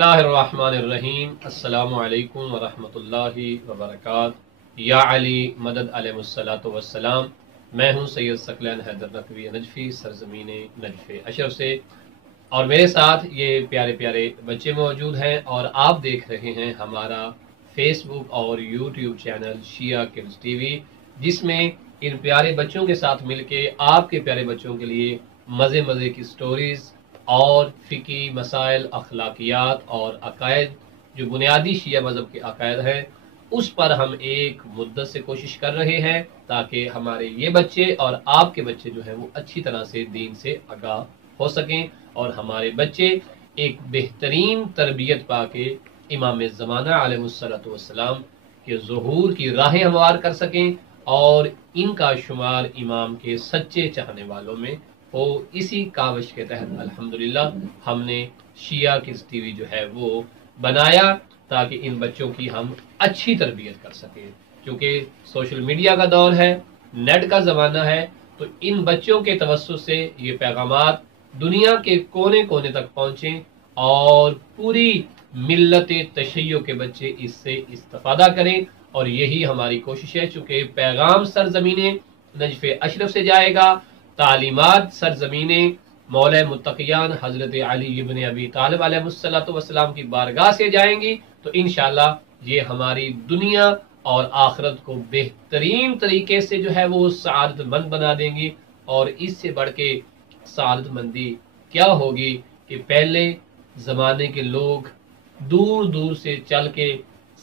बिस्मिल्लाहिर्रहमानिर्रहीम। अस्सलामु अलैकुम वरहमतुल्लाहि वबरकातुहू। या अली मदद अलैहिस्सलातु वस्सलाम। मैं हूँ सैयद सकलैन हैदर नकवी नजफी सरजमीन नजफ़ अशरफ से, और मेरे साथ ये प्यारे प्यारे बच्चे मौजूद हैं। और आप देख रहे हैं हमारा फेसबुक और यूट्यूब चैनल शिया किड्स टीवी, जिसमें इन प्यारे बच्चों के साथ मिलके आपके प्यारे बच्चों के लिए मज़े मज़े की स्टोरीज़ और फ़िकी मसाइल, अखलाकियात और अकायद, जो बुनियादी शिया मज़हब के अकायद हैं, उस पर हम एक मुद्दत से कोशिश कर रहे हैं ताकि हमारे ये बच्चे और आपके बच्चे जो हैं वो अच्छी तरह से दीन से आगाह हो सकें और हमारे बच्चे एक बेहतरीन तरबियत पाके इमाम ज़माना अलैहिस्सलातु वस्सलाम के ज़ुहूर की राहें हमवार कर सकें और इनका शुमार इमाम के सच्चे चाहने वालों में हो। इसी काविश के तहत अल्हम्दुलिल्लाह हमने शिया किड्स टीवी जो है वो बनाया ताकि इन बच्चों की हम अच्छी तरबियत कर सकें। क्योंकि सोशल मीडिया का दौर है, नेट का ज़माना है, तो इन बच्चों के तवस्सुस से ये पैगामात दुनिया के कोने कोने तक पहुँचें और पूरी मिल्लत तशय्यो के बच्चे इससे इस्तिफादा करें। और यही हमारी कोशिश है। चूँकि पैगाम सरज़मीने नजफ़ अशरफ से जाएगा, तालीमात सरज़मीने मौला मुत्तक़ियान हज़रत अली इब्न अबी तालिब अलैहिस्सलातु वस्सलाम की बारगाह से जाएंगी, तो इंशाअल्लाह ये हमारी दुनिया और आखिरत को बेहतरीन तरीके से जो है वो सआदतमंद बना देंगी। और इससे बढ़ के सआदतमंदी क्या होगी कि पहले ज़माने के लोग दूर दूर से चल के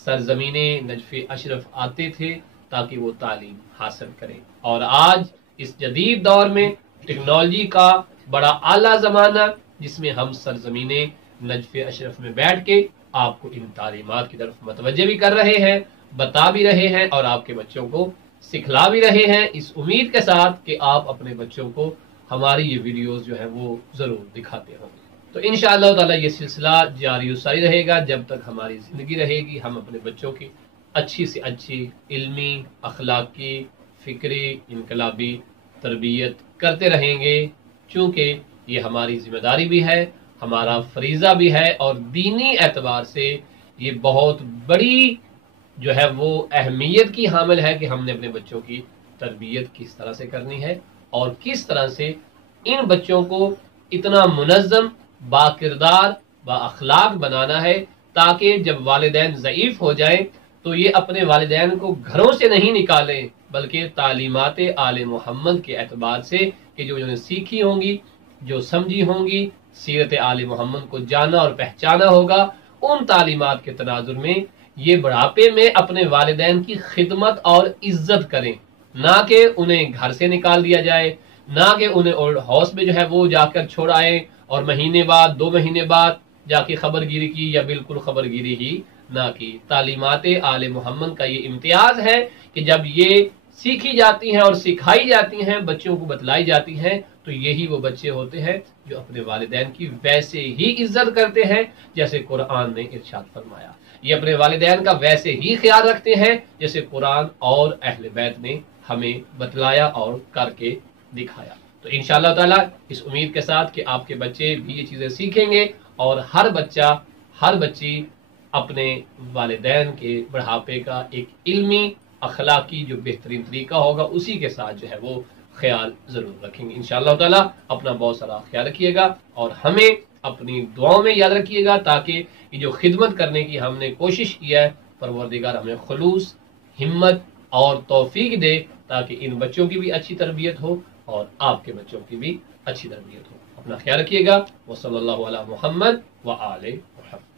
सरज़मीने नजफ़ अशरफ आते थे ताकि वो तालीम हासिल करें। और आज इस जदीद दौर में टेक्नोलॉजी का बड़ा आला ज़माना, जिसमें हम सरज़मीने नजफ़ अशरफ में बैठ के आपको इन तालीमात की तरफ मतवज्जे भी कर रहे हैं, बता भी रहे हैं और आपके बच्चों को सिखला भी रहे हैं, इस उम्मीद के साथ कि आप अपने बच्चों को हमारी ये वीडियोस जो है वो ज़रूर दिखाते होंगे। तो इंशाअल्लाह ताला ये सिलसिला जारी सारी रहेगा जब तक हमारी ज़िंदगी रहेगी। हम अपने बच्चों की अच्छी से अच्छी इल्मी, अखलाकी, फ़िक्री, इनकलाबी तरबियत करते रहेंगे, चूँकि ये हमारी ज़िम्मेदारी भी है, हमारा फरीज़ा भी है और दीनी एतबार से ये बहुत बड़ी जो है वो अहमियत की हामिल है कि हमने अपने बच्चों की तरबियत किस तरह से करनी है और किस तरह से इन बच्चों को इतना मुनज़्ज़म, बाकिरदार, बाअखलाक बनाना है ताकि जब वालिदैन ज़ईफ़ हो जाएं तो ये अपने वालिदैन को घरों से नहीं निकालें, बल्कि तालीमात आले मोहम्मद के एतबार से कि जो उन्होंने सीखी होंगी, जो समझी होंगी, सीरत आले मोहम्मद को जाना और पहचाना होगा, उन तालीमात के तनाजुर में ये बुढ़ापे में अपने वालिदैन की खिदमत और इज्जत करें, ना कि उन्हें घर से निकाल दिया जाए, ना कि उन्हें ओल्ड हाउस में जो है वो जाकर छोड़ आए और महीने बाद 2 महीने बाद जाके खबरगिरी की या बिल्कुल खबरगिरी ही ना की। तालीमात आले मोहम्मद का ये इम्तियाज है कि जब ये सीखी जाती हैं और सिखाई जाती हैं, बच्चों को बतलाई जाती हैं, तो यही वो बच्चे होते हैं जो अपने वालिदैन की वैसे ही इज्जत करते हैं जैसे कुरान ने इरशाद फरमाया। ये अपने वालिदैन का वैसे ही ख्याल रखते हैं जैसे कुरान और अहले बैत ने हमें बतलाया और करके दिखाया। तो इंशाअल्लाह ताला इस उम्मीद के साथ कि आपके बच्चे भी ये चीज़ें सीखेंगे और हर बच्चा, हर बच्ची अपने वालिदैन के बुढ़ापे का एक इल्मी, अखलाकी जो बेहतरीन तरीका होगा उसी के साथ जो है वो ख्याल ज़रूर रखेंगे। इंशाअल्लाह ताला अपना बहुत सारा ख्याल रखिएगा और हमें अपनी दुआओं में याद रखिएगा ताकि ये जो खिदमत करने की हमने कोशिश की है, परवरदिगार हमें खुलूस, हिम्मत और तौफीक दे ताकि इन बच्चों की भी अच्छी तरबियत हो और आपके बच्चों की भी अच्छी तरबियत हो। अपना ख्याल रखिएगा। वसल्लल्लाहु अला मुहम्मद व आले मुहम्मद।